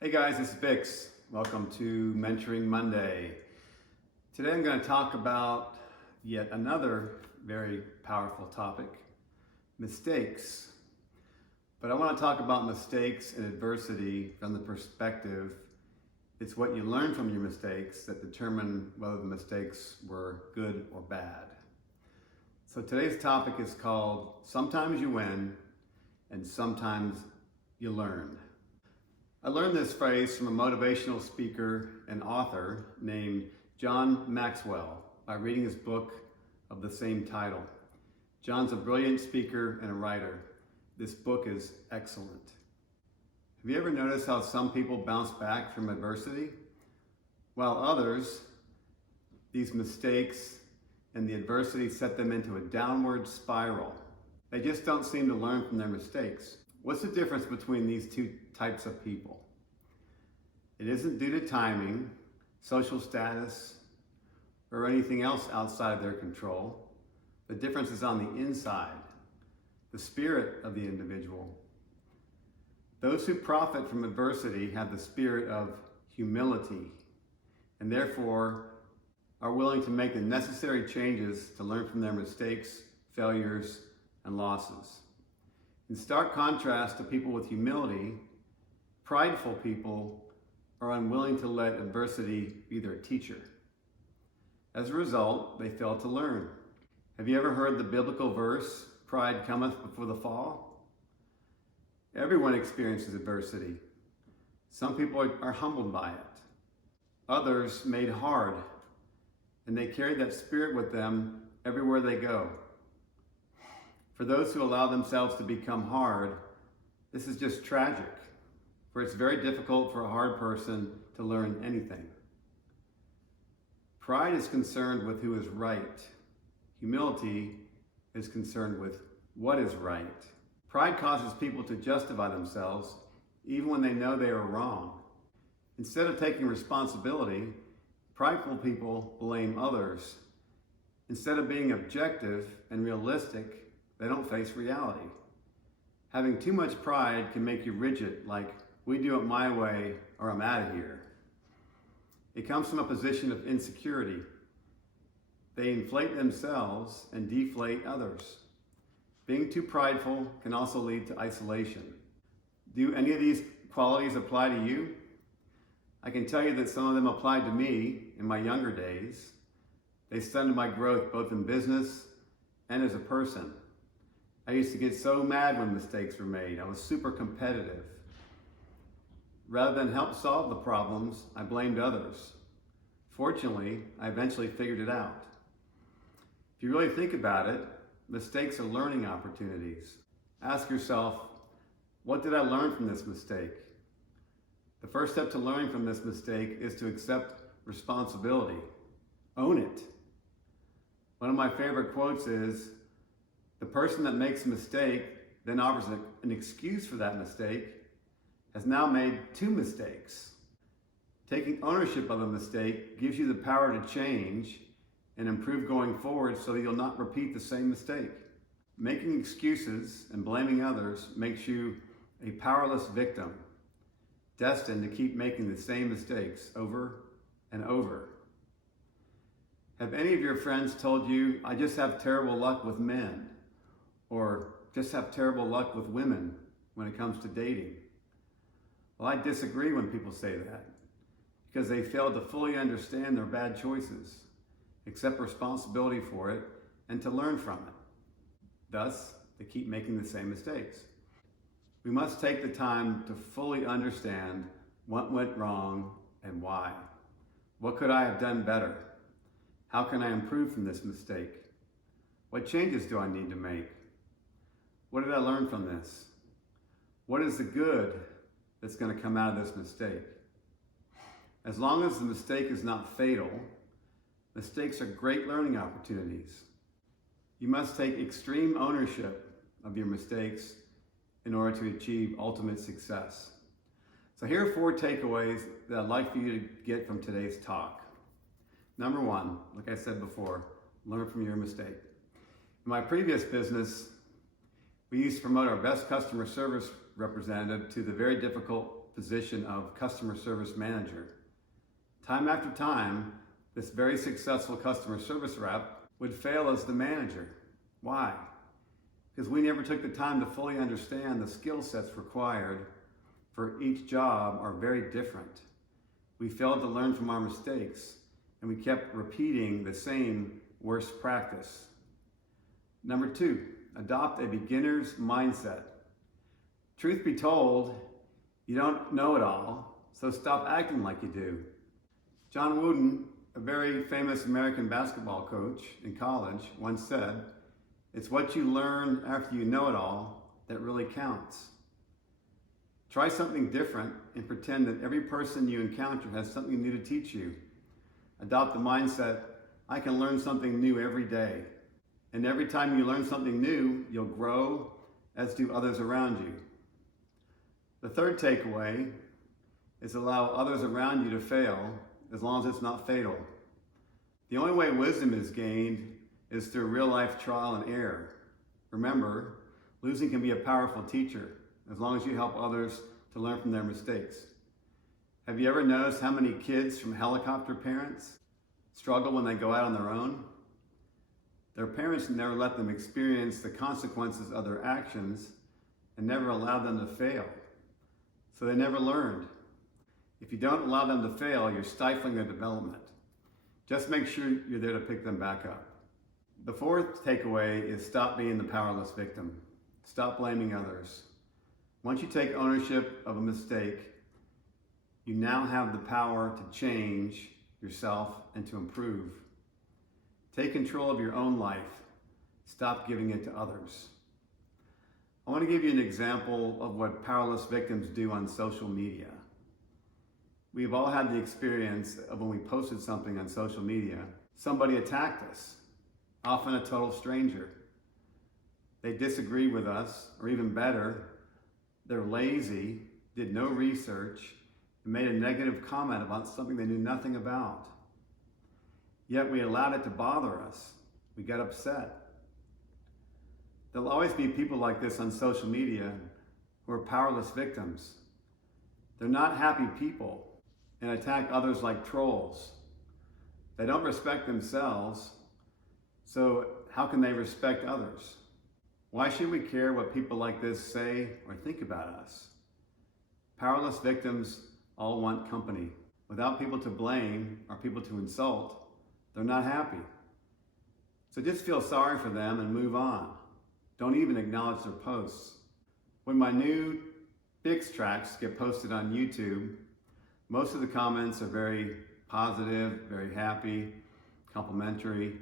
Hey guys, this is BiXX. Welcome to Mentoring Monday. Today I'm going to talk about yet another very powerful topic, mistakes. But I want to talk about mistakes and adversity from the perspective it's what you learn from your mistakes that determine whether the mistakes were good or bad. So today's topic is called Sometimes You Win and Sometimes You Learn. I learned this phrase from a motivational speaker and author named John Maxwell by reading his book of the same title. John's a brilliant speaker and a writer. This book is excellent. Have you ever noticed how some people bounce back from adversity, while others, these mistakes and the adversity set them into a downward spiral? They just don't seem to learn from their mistakes. What's the difference between these two types of people? It isn't due to timing, social status, or anything else outside of their control. The difference is on the inside, the spirit of the individual. Those who profit from adversity have the spirit of humility and therefore are willing to make the necessary changes to learn from their mistakes, failures, and losses. In stark contrast to people with humility, prideful people are unwilling to let adversity be their teacher. As a result, they fail to learn. Have you ever heard the biblical verse, "Pride cometh before the fall"? Everyone experiences adversity. Some people are humbled by it. Others made hard, and they carry that spirit with them everywhere they go. For those who allow themselves to become hard, this is just tragic, for it's very difficult for a hard person to learn anything. Pride is concerned with who is right. Humility is concerned with what is right. Pride causes people to justify themselves even when they know they are wrong. Instead of taking responsibility, prideful people blame others. Instead of being objective and realistic, they don't face reality. Having too much pride can make you rigid, like, we do it my way or I'm out of here. It comes from a position of insecurity. They inflate themselves and deflate others. Being too prideful can also lead to isolation. Do any of these qualities apply to you? I can tell you that some of them applied to me in my younger days. They stunted my growth both in business and as a person. I used to get so mad when mistakes were made. I was super competitive. Rather than help solve the problems, I blamed others. Fortunately, I eventually figured it out. If you really think about it, mistakes are learning opportunities. Ask yourself, what did I learn from this mistake? The first step to learning from this mistake is to accept responsibility. Own it. One of my favorite quotes is, the person that makes a mistake, then offers an excuse for that mistake, has now made two mistakes. Taking ownership of a mistake gives you the power to change and improve going forward so that you'll not repeat the same mistake. Making excuses and blaming others makes you a powerless victim, destined to keep making the same mistakes over and over. Have any of your friends told you, I just have terrible luck with men? Or just have terrible luck with women when it comes to dating? Well, I disagree when people say that, because they fail to fully understand their bad choices, accept responsibility for it, and to learn from it. Thus, they keep making the same mistakes. We must take the time to fully understand what went wrong and why. What could I have done better? How can I improve from this mistake? What changes do I need to make? What did I learn from this? What is the good that's going to come out of this mistake? As long as the mistake is not fatal, mistakes are great learning opportunities. You must take extreme ownership of your mistakes in order to achieve ultimate success. So here are 4 takeaways that I'd like for you to get from today's talk. Number 1, like I said before, learn from your mistake. In my previous business, we used to promote our best customer service representative to the very difficult position of customer service manager. Time after time, this very successful customer service rep would fail as the manager. Why? Because we never took the time to fully understand the skill sets required for each job are very different. We failed to learn from our mistakes, and we kept repeating the same worst practice. Number 2, adopt a beginner's mindset. Truth be told, you don't know it all, so stop acting like you do. John Wooden, a very famous American basketball coach in college, once said, "It's what you learn after you know it all that really counts." Try something different and pretend that every person you encounter has something new to teach you. Adopt the mindset, I can learn something new every day. And every time you learn something new, you'll grow, as do others around you. The third takeaway is allow others around you to fail as long as it's not fatal. The only way wisdom is gained is through real life trial and error. Remember, losing can be a powerful teacher as long as you help others to learn from their mistakes. Have you ever noticed how many kids from helicopter parents struggle when they go out on their own? Their parents never let them experience the consequences of their actions and never allowed them to fail. So they never learned. If you don't allow them to fail, you're stifling their development. Just make sure you're there to pick them back up. The fourth takeaway is stop being the powerless victim. Stop blaming others. Once you take ownership of a mistake, you now have the power to change yourself and to improve. Take control of your own life. Stop giving it to others. I want to give you an example of what powerless victims do on social media. We've all had the experience of when we posted something on social media, somebody attacked us, often a total stranger. They disagree with us, or even better, they're lazy, did no research, and made a negative comment about something they knew nothing about. Yet we allowed it to bother us. We got upset. There'll always be people like this on social media who are powerless victims. They're not happy people and attack others like trolls. They don't respect themselves, so how can they respect others? Why should we care what people like this say or think about us? Powerless victims all want company. Without people to blame or people to insult, they're not happy. So just feel sorry for them and move on. Don't even acknowledge their posts. When my new BiXX tracks get posted on YouTube, most of the comments are very positive, very happy, complimentary,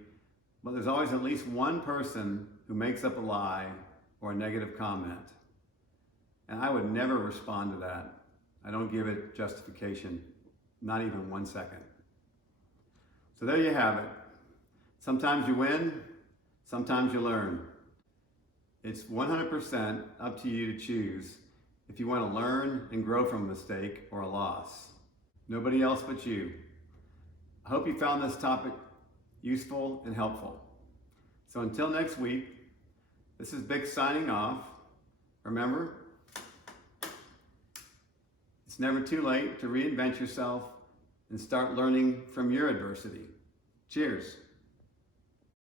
but there's always at least one person who makes up a lie or a negative comment. And I would never respond to that. I don't give it justification, not even 1 second. So there you have it. Sometimes you win, sometimes you learn. It's 100% up to you to choose if you want to learn and grow from a mistake or a loss. Nobody else but you. I hope you found this topic useful and helpful. So until next week, this is BiXX signing off. Remember, it's never too late to reinvent yourself and start learning from your adversity. Cheers.